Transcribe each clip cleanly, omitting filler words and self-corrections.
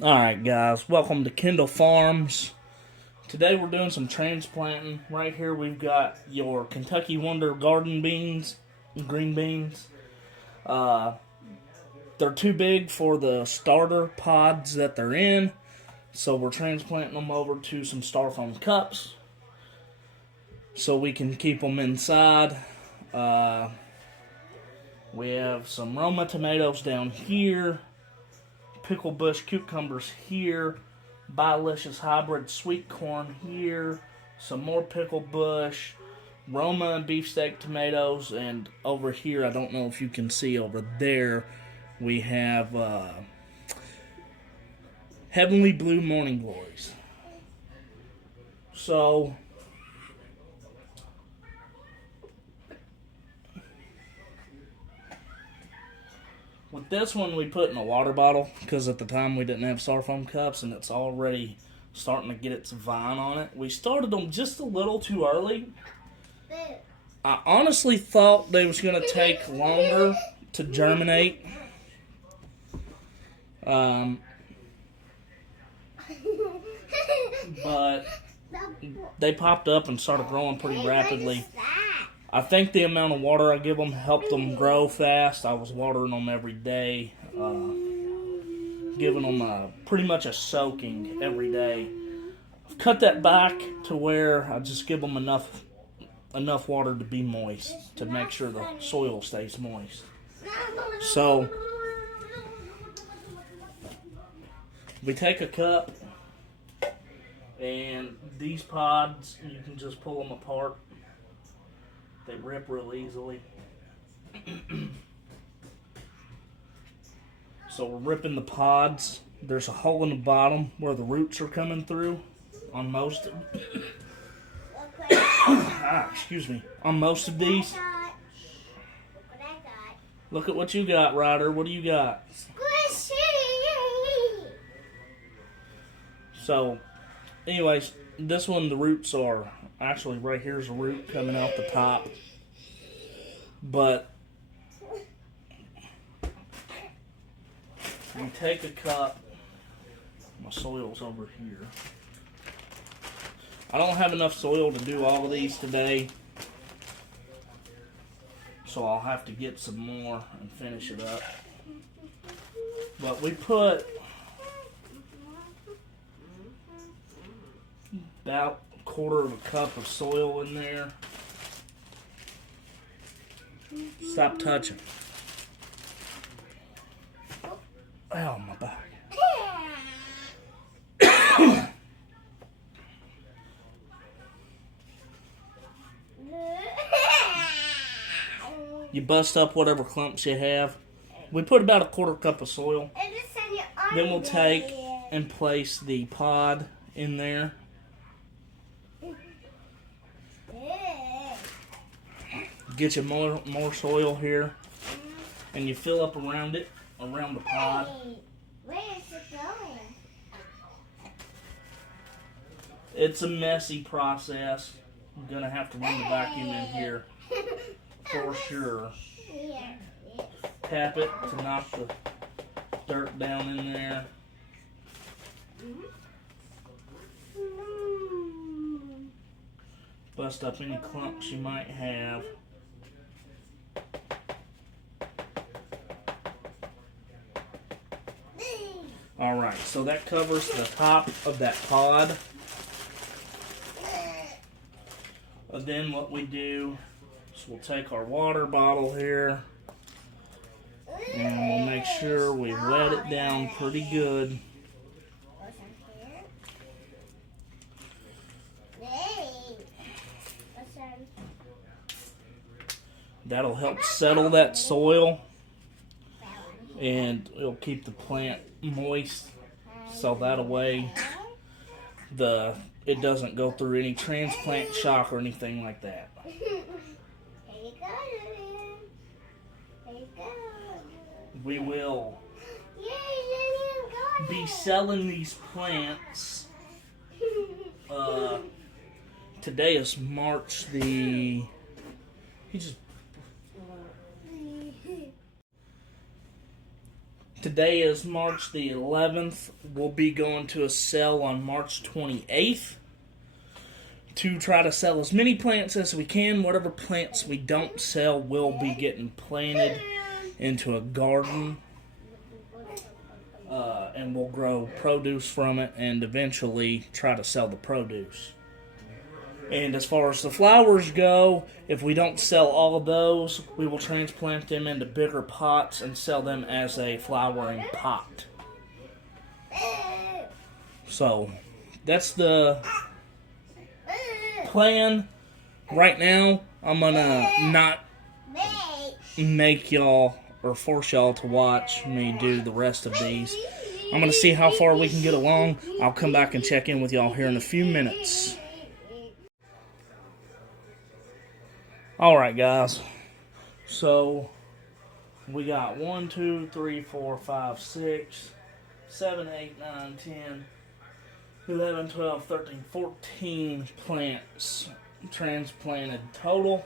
Alright guys, welcome to Kendall Farms. Today we're doing some transplanting. Right here we've got your Kentucky Wonder garden beans, green beans. They're too big for the starter pods that they're in, so we're transplanting them over to some styrofoam cups so we can keep them inside. We have some Roma tomatoes down here, pickle bush cucumbers here, Bilicious hybrid sweet corn here, some more pickle bush, Roma and beefsteak tomatoes, and over here, I don't know if you can see over there, we have Heavenly Blue Morning Glories. So, with this one, we put in a water bottle because at the time we didn't have styrofoam cups, and it's already starting to get its vine on it. We started them just a little too early. I honestly thought they was going to take longer to germinate. But they popped up and started growing pretty rapidly. I think the amount of water I give them helped them grow fast. I was watering them every day, giving them pretty much a soaking every day. I've cut that back to where I just give them enough water to be moist, to make sure the soil stays moist. So, we take a cup, and these pods, you can just pull them apart. They rip real easily. So we're ripping the pods. There's a hole in the bottom where the roots are coming through on most excuse me. On most of these. Look at what you got, Ryder. What do you got? So, anyways, this one, the roots are actually right here's a root coming out the top. But you take a cup. My soil's over here. I don't have enough soil to do all of these today, so I'll have to get some more and finish it up. But we put about a quarter of a cup of soil in there. Stop touching. Ow, my back. You bust up whatever clumps you have. We put about a quarter cup of soil. Then we'll take and place the pod in there. Get you more soil here. And you fill up around it, around the pod. Where is it going? It's a messy process. I'm going to have to run the vacuum in here for sure. Tap it to knock the dirt down in there. Bust up any clumps you might have. Alright, so that covers the top of that pod. And then what we do is we'll take our water bottle here and we'll make sure we wet it down pretty good. That'll help settle that soil and it'll keep the plant moist, so that way it doesn't go through any transplant shock or anything like that. We will be selling these plants. Today is March the. Today is March the 11th. We'll be going to a sale on March 28th to try to sell as many plants as we can. Whatever plants we don't sell will be getting planted into a garden. And we'll grow produce from it and eventually try to sell the produce. And as far as the flowers go, if we don't sell all of those, we will transplant them into bigger pots and sell them as a flowering pot. So, that's the plan. Right now, I'm gonna not make y'all or force y'all to watch me do the rest of these. I'm gonna see how far we can get along. I'll come back and check in with y'all here in a few minutes. Alright guys, so we got 1, 2, 3, 4, 5, 6, 7, 8, 9, 10, 11, 12, 13, 14 plants transplanted total.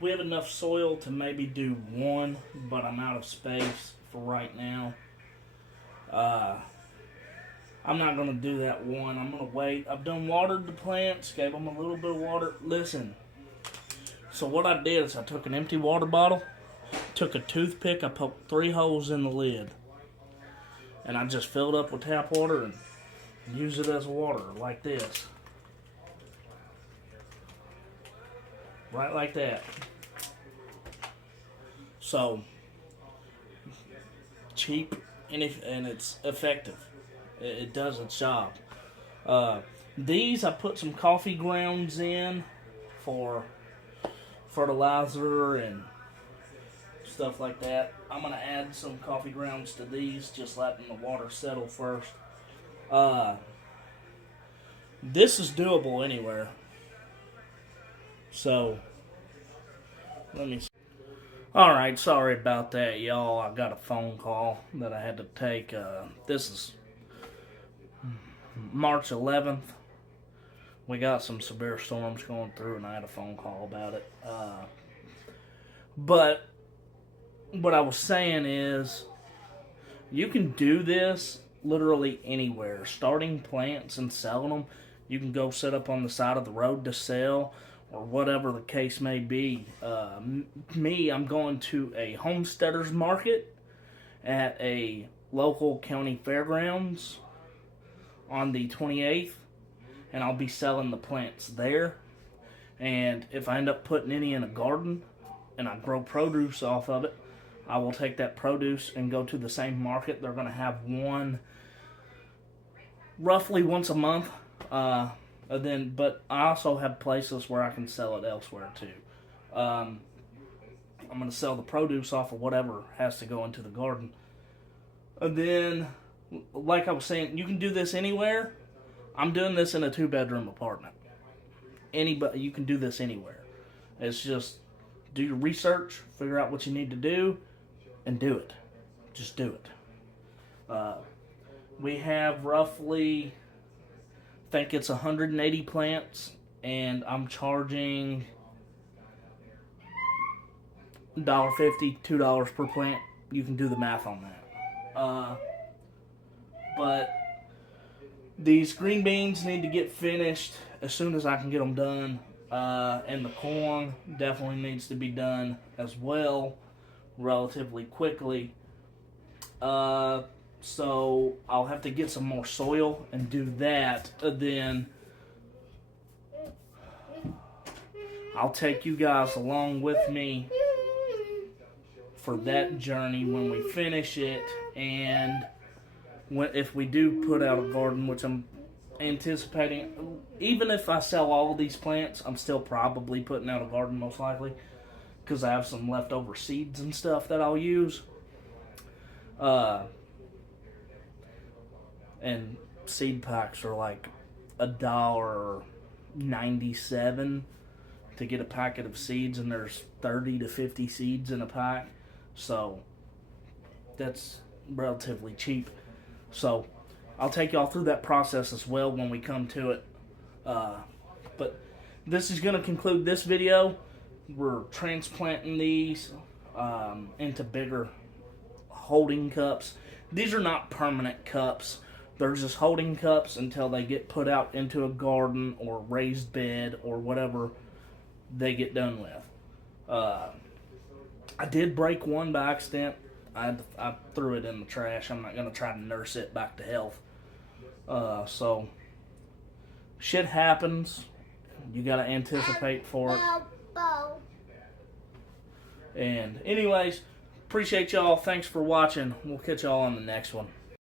We have enough soil to maybe do one, but I'm out of space for right now. I'm not going to do that one. I'm going to wait. I've done watered the plants, gave them a little bit of water. Listen, so what I did is I took an empty water bottle, took a toothpick, I poked 3 holes in the lid, and I just filled up with tap water and used it as water like this. Right like that. So, cheap and it's effective. It does its job. These I put some coffee grounds in for fertilizer and stuff like that. I'm going to add some coffee grounds to these, just letting the water settle first. This is doable anywhere. So, let me see. Alright, sorry about that, y'all. I got a phone call that I had to take. This is March 11th. We got some severe storms going through, and I had a phone call about it. But what I was saying is, you can do this literally anywhere. Starting plants and selling them. You can go set up on the side of the road to sell, or whatever the case may be. I'm going to a homesteaders market at a local county fairgrounds on the 28th, and I'll be selling the plants there. And if I end up putting any in a garden and I grow produce off of it, I will take that produce and go to the same market. They're going to have one roughly once a month. But I also have places where I can sell it elsewhere too. I'm going to sell the produce off of whatever has to go into the garden. And then, like I was saying, you can do this anywhere. I'm doing this in a 2-bedroom apartment. Anybody, you can do this anywhere. It's just do your research, figure out what you need to do, and do it. Just do it. We have roughly, I think it's 180 plants, and I'm charging $1.50, $2 per plant. You can do the math on that. But these green beans need to get finished as soon as I can get them done. And the corn definitely needs to be done as well relatively quickly. So I'll have to get some more soil and do that. Then I'll take you guys along with me for that journey when we finish it. And if we do put out a garden, which I'm anticipating, even if I sell all of these plants, I'm still probably putting out a garden most likely, because I have some leftover seeds and stuff that I'll use. And seed packs are like $1.97 to get a packet of seeds, and there's 30 to 50 seeds in a pack, so that's relatively cheap. So I'll take y'all through that process as well when we come to it. But this is going to conclude this video. We're transplanting these into bigger holding cups. These are not permanent cups. They're just holding cups until they get put out into a garden or raised bed or whatever they get done with. I did break one by accident. I threw it in the trash. I'm not going to try to nurse it back to health. So, shit happens. You got to anticipate for it. And anyways, appreciate y'all. Thanks for watching. We'll catch y'all on the next one.